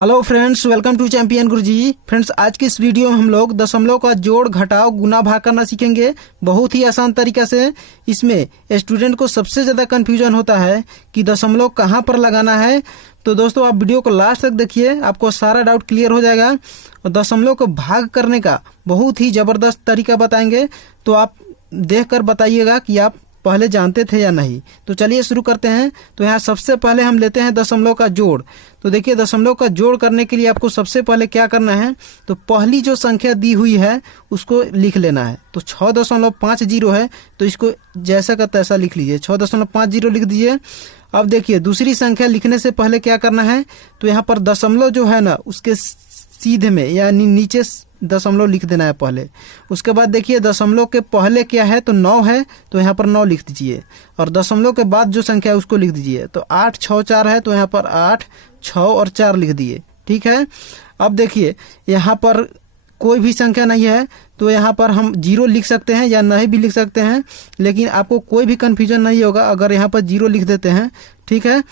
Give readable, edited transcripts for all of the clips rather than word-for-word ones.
Hello friends, welcome to champion Guruji. Friends, आज की इस वीडियो में हम लोग दशमलव का जोड़ घटाव गुना भाग करना सीखेंगे बहुत ही आसान तरीका से। इसमें स्टूडेंट को सबसे ज़्यादा कंफ्यूजन होता है कि दशमलव कहाँ पर लगाना है। तो दोस्तों, आप वीडियो को लास्ट तक देखिए, आपको सारा डाउट क्लियर हो जाएगा। और दशमलव को भाग करने का बहुत ही ज़बरदस्त तरीका बताएंगे, तो आप देख कर बताइएगा कि आप पहले जानते थे या नहीं। तो चलिए शुरू करते हैं। तो यहाँ सबसे पहले हम लेते हैं दशमलव का जोड़। तो देखिए, दशमलव का जोड़ करने के लिए आपको सबसे पहले क्या करना है, तो पहली जो संख्या दी हुई है उसको लिख लेना है। तो 6.50 है, तो इसको जैसा का तैसा लिख लीजिए, 6.50 लिख दीजिए। अब देखिए, दूसरी संख्या लिखने से पहले क्या करना है, तो यहाँ पर दशमलव जो है ना, उसके सीधे में यानी नीचे दशमलव लिख देना है पहले। उसके बाद देखिए, दशमलव के पहले क्या है, तो 9 है, तो यहाँ पर 9 लिख दीजिए। और दशमलव के बाद जो संख्या है उसको लिख दीजिए। तो 8 6 4 है, तो यहाँ पर 8 6 और 4 लिख दिए। ठीक है। अब देखिए, यहाँ पर कोई भी संख्या नहीं है, तो यहाँ पर हम 0 लिख सकते हैं या नहीं भी लिख सकते हैं, लेकिन आपको कोई भी कन्फ्यूजन नहीं होगा अगर यहाँ पर 0 लिख देते हैं। ठीक है।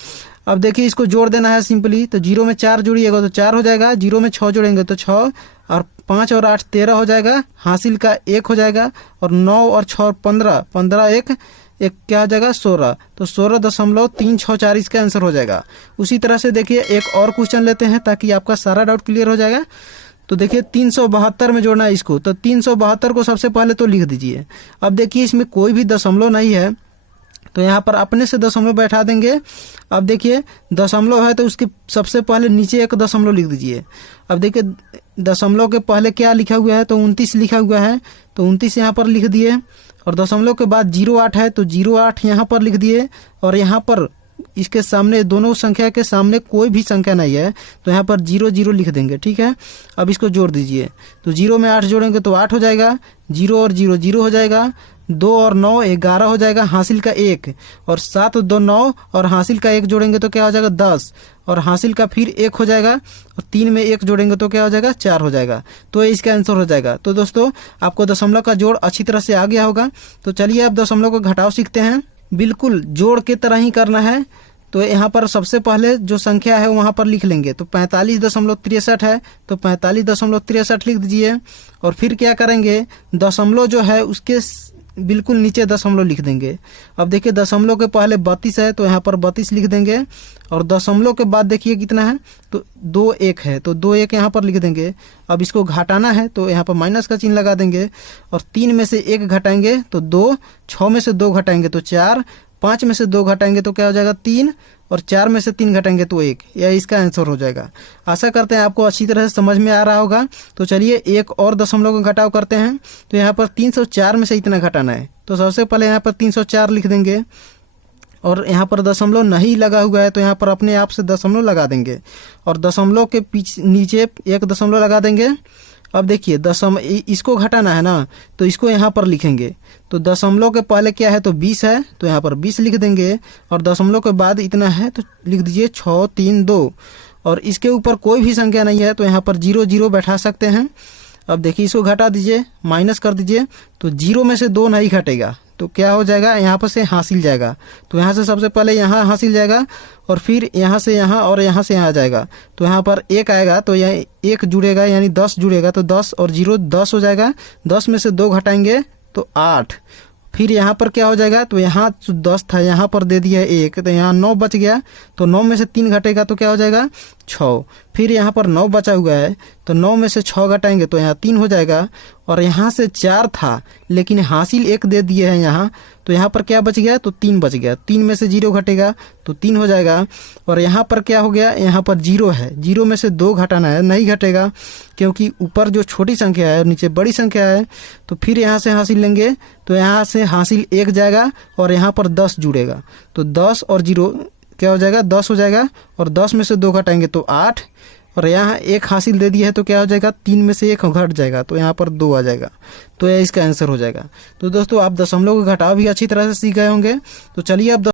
अब देखिए, इसको जोड़ देना है सिंपली। तो 0 में 4 जोड़िएगा तो 4 हो जाएगा, 0 में 6 जोड़ेंगे तो 6, और 5 और 8 13 हो जाएगा, हासिल का 1 हो जाएगा, और 9 और 6 और 15, 15 एक क्या हो जाएगा 16। तो 16.364 इसका आंसर हो जाएगा। उसी तरह से देखिए, एक और क्वेश्चन लेते हैं ताकि आपका सारा डाउट क्लियर हो जाएगा। तो देखिए, 372 में जोड़ना है इसको। तो 372 को सबसे पहले तो लिख दीजिए। अब देखिए, इसमें कोई भी दशमलव नहीं है, तो यहाँ पर अपने से दशमलव बैठा देंगे। अब देखिए, दशमलव है तो उसके सबसे पहले नीचे एक दशमलव लिख दीजिए। अब देखिए, दशमलव के पहले क्या लिखा हुआ है, तो 29 लिखा हुआ है, तो 29 यहाँ पर लिख दिए। और दशमलव के बाद 08 है, तो 08 यहाँ पर लिख दिए। और यहाँ पर इसके सामने, दोनों संख्या के सामने कोई भी संख्या नहीं है, तो यहाँ पर 0 0 लिख देंगे। ठीक है। अब इसको जोड़ दीजिए। तो 0 में 8 जोड़ेंगे तो 8 हो जाएगा, 0 और 0 0 हो जाएगा, 2 और 9 11 हो जाएगा, हासिल का 1, और 7 2 9 और हासिल का 1 जोड़ेंगे तो क्या हो जाएगा 10, और हासिल का फिर 1 हो जाएगा, और 3 में 1 जोड़ेंगे तो क्या हो जाएगा 4 हो जाएगा। तो इसका आंसर हो जाएगा। तो दोस्तों, आपको दशमलव का जोड़ अच्छी तरह से आ गया होगा। तो चलिए अब दशमलव का घटाव सीखते हैं। बिल्कुल जोड़ के तरह ही करना है। तो यहाँ पर सबसे पहले जो संख्या है वहाँ पर लिख लेंगे। तो 45.63 है, तो 45.63 लिख दीजिए। और फिर क्या करेंगे, दशमलव जो है उसके बिल्कुल नीचे दशमलव लिख देंगे। अब देखिए, दशमलव के पहले 32 है, तो यहाँ पर 32 लिख देंगे। और दशमलव के बाद देखिए कितना है, तो 2 1 है, तो 2 1 यहाँ पर लिख देंगे। अब इसको घटाना है, तो यहाँ पर माइनस का चिन्ह लगा देंगे। और 3 में से 1 घटाएंगे तो 2, 6 में से 2 घटाएंगे तो 4, 5 में से 2 घटाएंगे तो क्या हो जाएगा 3, और 4 में से 3 घटाएंगे तो 1। यह इसका आंसर हो जाएगा। आशा करते हैं आपको अच्छी तरह से समझ में आ रहा होगा। तो चलिए एक और दशमलव का घटाव करते हैं। तो यहाँ पर 304 में से इतना घटाना है। तो सबसे पहले यहाँ पर 304 लिख देंगे। और यहाँ पर दशमलव नहीं लगा हुआ है, तो यहाँ पर अपने आप से दशमलव लगा देंगे। और दशमलव के पीछे नीचे एक दशमलव लगा देंगे। अब देखिए, इसको घटाना है ना, तो इसको यहाँ पर लिखेंगे। तो दशमलव के पहले क्या है, तो 20 है, तो यहाँ पर 20 लिख देंगे। और दशमलव के बाद इतना है, तो लिख दीजिए 6 3 2। और इसके ऊपर कोई भी संख्या नहीं है, तो यहाँ पर 0 0 बैठा सकते हैं। अब देखिए, इसको घटा दीजिए, माइनस कर दीजिए। तो 0 में से 2 नहीं घटेगा, तो क्या हो जाएगा, यहाँ पर से हासिल जाएगा। तो यहाँ से सबसे पहले यहाँ हासिल जाएगा, और फिर यहाँ से यहाँ और यहाँ से यहाँ जाएगा। तो यहाँ पर 1 आएगा, तो यहाँ 1 जुड़ेगा यानी 10 जुड़ेगा, तो 10 और 0 10 हो जाएगा। 10 में से 2 घटाएंगे तो 8। फिर यहाँ पर क्या हो जाएगा, तो यहाँ 10 था, यहाँ पर दे दिया 1, तो यहाँ 9 बच गया। तो 9 में से 3 घटेगा तो क्या हो जाएगा 6। फिर यहाँ पर 9 बचा हुआ है, तो 9 में से 6 घटाएंगे तो यहाँ 3 हो जाएगा। और यहाँ से 4 था, लेकिन हासिल 1 दे दिए हैं यहाँ, तो यहाँ पर क्या बच गया, तो 3 बच गया। 3 में से 0 घटेगा तो 3 हो जाएगा। और यहाँ पर क्या हो गया, यहाँ पर 0 है, 0 में से 2 घटाना है, नहीं घटेगा क्योंकि ऊपर जो छोटी संख्या है और नीचे बड़ी संख्या है। तो फिर यहाँ से हासिल लेंगे, तो यहाँ से हासिल 1 जाएगा, और यहाँ पर 10 जुड़ेगा। तो 10 और 0 क्या हो जाएगा 10 हो जाएगा। और 10 में से 2 घटाएंगे तो 8, और यहाँ 1 हासिल दे दिया है, तो क्या हो जाएगा 3 में से 1 घट जाएगा, तो यहाँ पर 2 आ जाएगा। तो यह इसका आंसर हो जाएगा। तो दोस्तों, आप दशमलव का घटाव भी अच्छी तरह से सीख गए होंगे। तो चलिए अब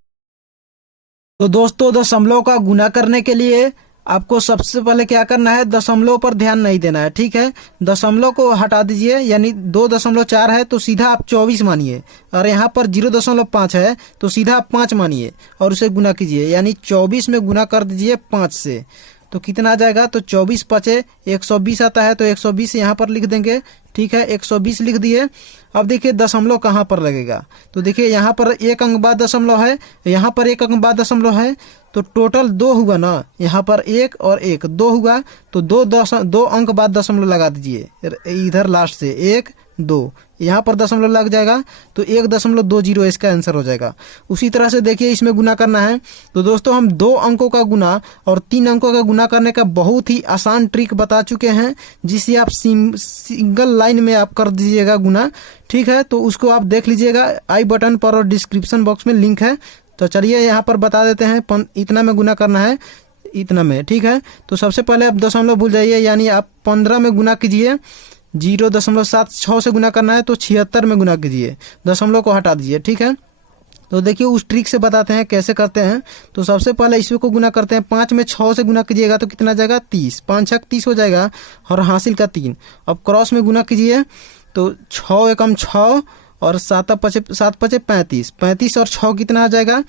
तो दोस्तों, दशमलव का गुना करने के लिए आपको सबसे पहले क्या करना है, दशमलव पर ध्यान नहीं देना है। ठीक है। दशमलव को हटा दीजिए, यानी 2.4 है तो सीधा आप 24 मानिए। और यहाँ पर 0.5 है तो सीधा आप 5 मानिए और उसे गुना कीजिए, यानी 24 में गुना कर दीजिए 5 से। तो कितना आ जाएगा, तो 24 पचे 120 आता है, तो 120 यहाँ पर लिख देंगे। ठीक है, 120 लिख दिए। अब देखिए दशमलव कहाँ पर लगेगा, तो देखिए यहाँ पर एक अंक बाद दशमलव है, यहाँ पर एक अंक बाद दशमलव है, तो टोटल 2 हुआ ना, यहाँ पर 1 और 1 2 हुआ, तो 2 अंक बाद दशमलव लगा दीजिए इधर लास्ट से 1 2, यहाँ पर दशमलव लग जाएगा, तो 1.20 इसका आंसर हो जाएगा। उसी तरह से देखिए इसमें गुना करना है। तो दोस्तों हम 2 अंकों का गुना और 3 अंकों का गुना करने का बहुत ही आसान ट्रिक बता चुके हैं, जिसे आप सिंगल लाइन में आप कर दीजिएगा गुना। ठीक है, तो उसको आप देख लीजिएगा, आई बटन पर और डिस्क्रिप्शन बॉक्स में लिंक है। तो चलिए यहाँ पर बता देते हैं, इतना में गुना करना है, इतना में। ठीक है, तो सबसे पहले आप दशमलव भूल जाइए, यानी आप 15 में गुना कीजिए, 0.76 से गुना करना है, तो 76 में गुना कीजिए, दशमलव को हटा दीजिए। ठीक है, तो देखिए उस ट्रिक से बताते हैं कैसे करते हैं। तो सबसे पहले इसको को गुना करते हैं, 5 में 6 से गुना कीजिएगा तो कितना जाएगा 30, 5 6 30 हो जाएगा, और हासिल का 3। अब क्रॉस में गुना कीजिए, तो 6 एकम 6 और 7 पचे 35, 35 और 6 कितना आ जाएगा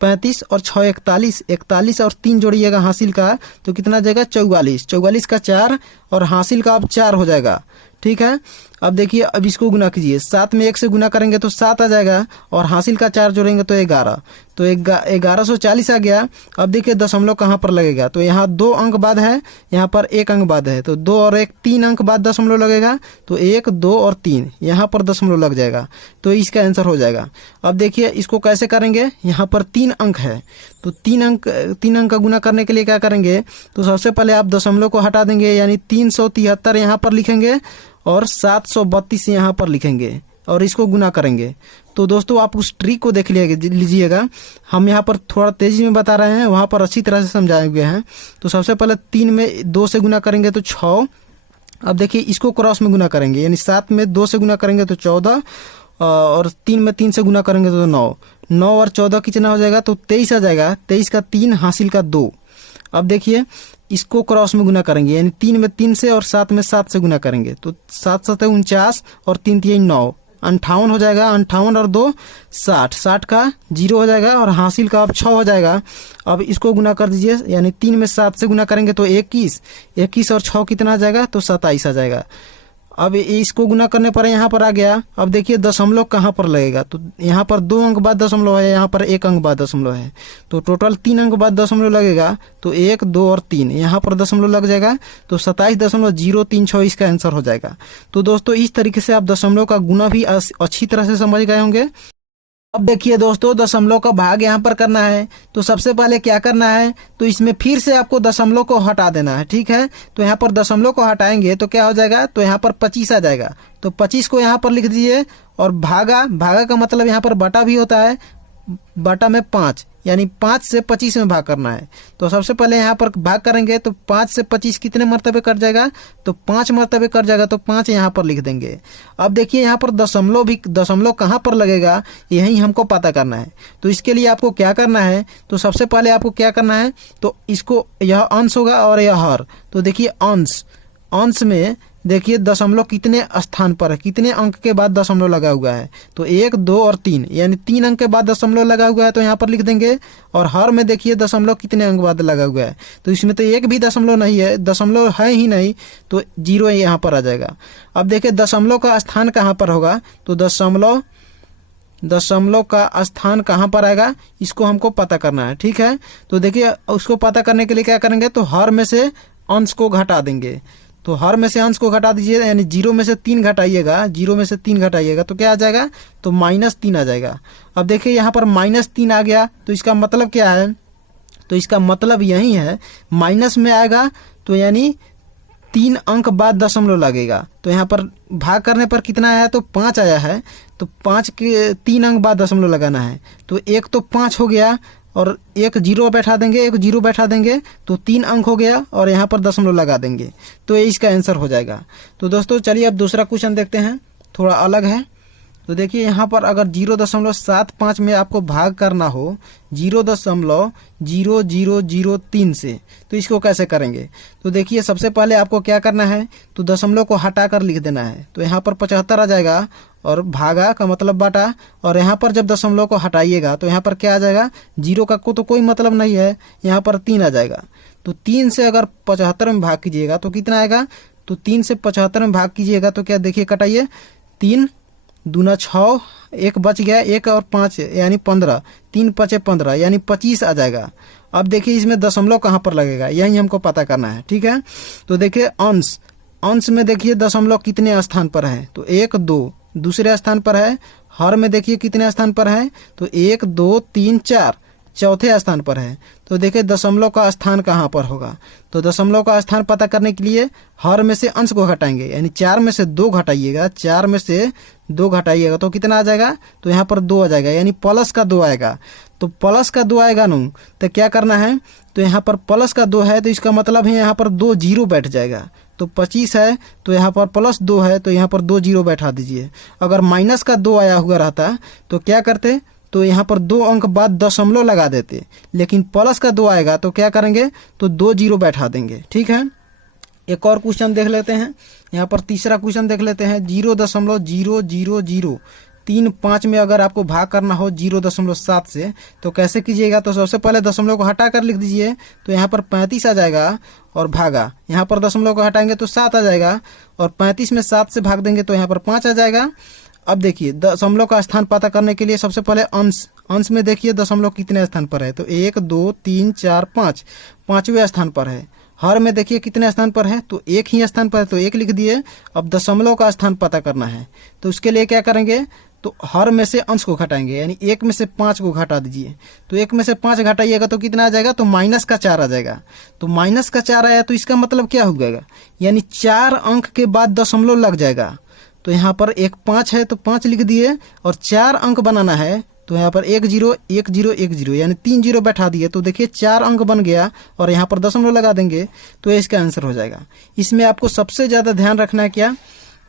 35 और 6 41, 41 और 3 जोड़िएगा हासिल का, तो कितना जाएगा 44, 44 का 4 और हासिल का अब 4 हो जाएगा। ठीक है, अब देखिए अब इसको गुना कीजिए, 7 में 1 से गुना करेंगे तो 7 आ जाएगा, और हासिल का 4 जोड़ेंगे तो 11, तो 1140 आ गया। अब देखिए दशमलव कहाँ पर लगेगा, तो यहाँ 2 अंक बाद है, यहाँ पर 1 अंक बाद है, तो 2 और 1 3 अंक बाद दशमलव लगेगा, तो 1 2 और 3 यहाँ पर दशमलव लग जाएगा, तो इसका आंसर हो जाएगा। अब देखिए इसको कैसे करेंगे, यहाँ पर 3 अंक है, तो 3 अंक का गुना करने के लिए क्या करेंगे, तो सबसे पहले आप दशमलव को हटा देंगे, यानी 373 यहाँ पर लिखेंगे और 732 यहाँ पर लिखेंगे, और इसको गुना करेंगे। तो दोस्तों आप उस ट्रिक को देख लीजिएगा, हम यहाँ पर थोड़ा तेजी में बता रहे हैं, वहाँ पर अच्छी तरह से समझाए हुए हैं। तो सबसे पहले 3 में 2 से गुना करेंगे तो 6। अब देखिए इसको क्रॉस में गुना करेंगे, यानी 7 में 2 से गुना करेंगे तो 14, और 3 में 3 से गुना करेंगे तो 9, 9 और 14 कितना हो जाएगा, तो 23 आ जाएगा, 23 का 3 हासिल का 2। अब देखिए इसको क्रॉस में गुना करेंगे, यानी 3 में 3 से और 7 में 7 से गुना करेंगे, तो 7 7 49 और 3 3 9, 58 हो जाएगा, 58 और 2 60, 60 का 0 हो जाएगा, और हासिल का अब 6 हो जाएगा। अब इसको गुना कर दीजिए, यानी 3 में 7 से गुना करेंगे तो 21, 21 और 6 कितना आ जाएगा, तो 27 आ जाएगा। अब इसको गुना करने पर यहाँ पर आ गया। अब देखिए दशमलव कहाँ पर लगेगा, तो यहाँ पर 2 अंक बाद दशमलव है, यहाँ पर 1 अंक बाद दशमलव है, तो टोटल 3 अंक बाद दशमलव लगेगा, तो 1 2 और 3 यहाँ पर दशमलव लग जाएगा, तो 27.036 इसका आंसर हो जाएगा। तो दोस्तों इस तरीके से आप दशमलव का गुना भी अच्छी तरह से समझ गए होंगे। अब देखिए दोस्तों दशमलव का भाग यहाँ पर करना है, तो सबसे पहले क्या करना है, तो इसमें फिर से आपको दशमलव को हटा देना है। ठीक है, तो यहाँ पर दशमलव को हटाएंगे तो क्या हो जाएगा, तो यहाँ पर 25 आ जाएगा, तो 25 को यहाँ पर लिख दीजिए, और भागा का मतलब यहाँ पर बटा भी होता है, बटा में 5, यानी 5 से 25 में भाग करना है। तो सबसे पहले यहाँ पर भाग करेंगे तो 5 से 25 कितने मरतबे कट जाएगा, तो 5 मरतबे कट जाएगा, तो 5 यहाँ पर लिख देंगे। अब देखिए यहाँ पर दशमलव कहाँ पर लगेगा, यही हमको पता करना है। तो इसके लिए आपको क्या करना है, तो सबसे पहले आपको क्या करना है, तो इसको यह अंश होगा और यह हर, तो देखिए अंश में देखिए दशमलव कितने स्थान पर है, कितने अंक के बाद दशमलव लगा हुआ है, तो 1 2 और 3, यानी 3 अंक के बाद दशमलव लगा हुआ है, तो यहाँ पर लिख देंगे। और हर में देखिए दशमलव कितने अंक बाद लगा हुआ है, तो इसमें तो एक भी दशमलव नहीं है, दशमलव है ही नहीं, तो 0 यहाँ पर आ जाएगा। अब देखिए दशमलव का स्थान कहाँ पर होगा, तो दशमलव का स्थान कहाँ पर आएगा, इसको हमको पता करना है। ठीक है, तो देखिए उसको पता करने के लिए क्या करेंगे, तो हर में से अंश को घटा देंगे, तो हर में से अंश को घटा दीजिए, यानी 0 में से 3 घटाइएगा, 0 में से 3 घटाइएगा तो क्या आ जाएगा, तो -3 आ जाएगा। अब देखिए यहाँ पर -3 आ गया, तो इसका मतलब क्या है, तो इसका मतलब यही है, माइनस में आएगा तो यानी 3 अंक बाद दशमलव लगेगा। तो यहाँ पर भाग करने पर कितना आया, तो 5 आया है, तो 5 के 3 अंक बाद दशमलव लगाना है, तो एक तो 5 हो गया, और एक 0 बैठा देंगे, एक 0 बैठा देंगे, तो 3 अंक हो गया, और यहाँ पर दशमलव लगा देंगे, तो ये इसका आंसर हो जाएगा। तो दोस्तों चलिए अब दूसरा क्वेश्चन देखते हैं, थोड़ा अलग है। तो देखिए यहाँ पर अगर 0.75 में आपको भाग करना हो 0.0003 से, तो इसको कैसे करेंगे, तो देखिए सबसे पहले आपको क्या करना है, तो दशमलव को हटा कर लिख देना है, तो यहाँ पर 75 आ जाएगा, और भागा का मतलब बाटा, और यहाँ पर जब दशमलव को हटाइएगा तो यहाँ पर क्या आ जाएगा, 0 का को तो कोई मतलब नहीं है, यहाँ पर 3 आ जाएगा। तो 3 से अगर 75 में भाग कीजिएगा तो कितना आएगा, तो 3 से 75 में भाग कीजिएगा तो क्या देखिए कटाइए, 3 दूना 6, एक बच गया, 1 और 5 यानी 15, 3 पचे 15 यानी 25 आ जाएगा। अब देखिए इसमें दशमलव कहाँ पर लगेगा, यही हमको पता करना है। ठीक है, तो देखिए अंश में देखिए दशमलव कितने स्थान पर है, तो 1 2 दूसरे स्थान पर है। हर में देखिए कितने स्थान पर है, तो 1 2 3 4 चौथे स्थान पर है। तो देखिए दशमलव का स्थान कहाँ पर होगा, तो दशमलव का स्थान पता करने के लिए हर में से अंश को घटाएंगे, यानी 4 में से 2 घटाइएगा, 4 में से 2 घटाइएगा तो कितना आ जाएगा, तो यहाँ पर 2 आ जाएगा, यानी प्लस का 2 आएगा। तो प्लस का 2 आएगा नू, तो क्या करना है, तो यहाँ पर प्लस का 2 है तो इसका मतलब है यहाँ पर 2 जीरो बैठ जाएगा। तो 25 है तो यहाँ पर प्लस 2 है तो यहाँ पर 2 जीरो बैठा दीजिए। अगर माइनस का 2 आया हुआ रहता तो क्या करते, तो यहाँ पर 2 अंक बाद दशमलव लगा देते, लेकिन प्लस का 2 आएगा तो क्या करेंगे, तो 2 जीरो बैठा देंगे। ठीक है, एक और क्वेश्चन देख लेते हैं। यहाँ पर तीसरा क्वेश्चन देख लेते हैं। 0.000 3 5 में अगर आपको भाग करना हो 0.7 से तो कैसे कीजिएगा, तो सबसे पहले दशमलव को हटा कर लिख दीजिए, तो यहाँ पर 35 आ जाएगा और भागा, यहाँ पर दशमलव को हटाएंगे तो 7 आ जाएगा और 35 में 7 से भाग देंगे तो यहाँ पर 5 आ जाएगा। अब देखिए दशमलव का स्थान पता करने के लिए सबसे पहले अंश में देखिए दशमलव कितने स्थान पर है, तो 1 2 3 4 5 5वें स्थान पर है। हर में देखिए कितने स्थान पर है, तो 1 ही स्थान पर है तो 1 लिख दिए। अब दशमलव का स्थान पता करना है तो उसके लिए क्या करेंगे, तो हर में से अंश को घटाएंगे, यानी 1 में से 5 को घटा दीजिए। तो 1 में से 5 घटाइएगा तो कितना आ जाएगा, तो माइनस का 4 आ जाएगा। तो माइनस का 4 आया तो इसका मतलब क्या हो जाएगा, यानी 4 अंक के बाद दशमलव लग जाएगा। तो यहाँ पर एक 5 है तो 5 लिख दिए और 4 अंक बनाना है तो यहाँ पर 1 0 1 0 1 0 यानी 3 जीरो बैठा दिए। तो देखिए 4 अंक बन गया और यहाँ पर दशमलव लगा देंगे तो इसका आंसर हो जाएगा। इसमें आपको सबसे ज़्यादा ध्यान रखना है क्या,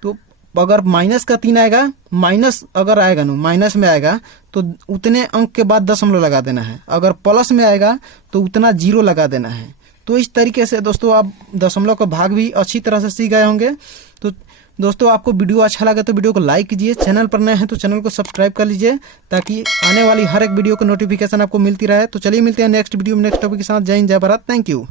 तो अगर माइनस का 3 आएगा, माइनस अगर आएगा ना, माइनस में आएगा तो उतने अंक के बाद दशमलव लगा देना है। अगर प्लस में आएगा तो उतना जीरो लगा देना है। तो इस तरीके से दोस्तों आप दशमलव का भाग भी अच्छी तरह से सीख गए होंगे। तो दोस्तों आपको वीडियो अच्छा लगा तो वीडियो को लाइक कीजिए, चैनल पर नए हैं तो चैनल को सब्सक्राइब कर लीजिए ताकि आने वाली हर एक वीडियो को नोटिफिकेशन आपको मिलती रहे। तो चलिए मिलते हैं नेक्स्ट वीडियो में नेक्स्ट टॉपिक के साथ। जय हिंद, जय भारत, थैंक यू।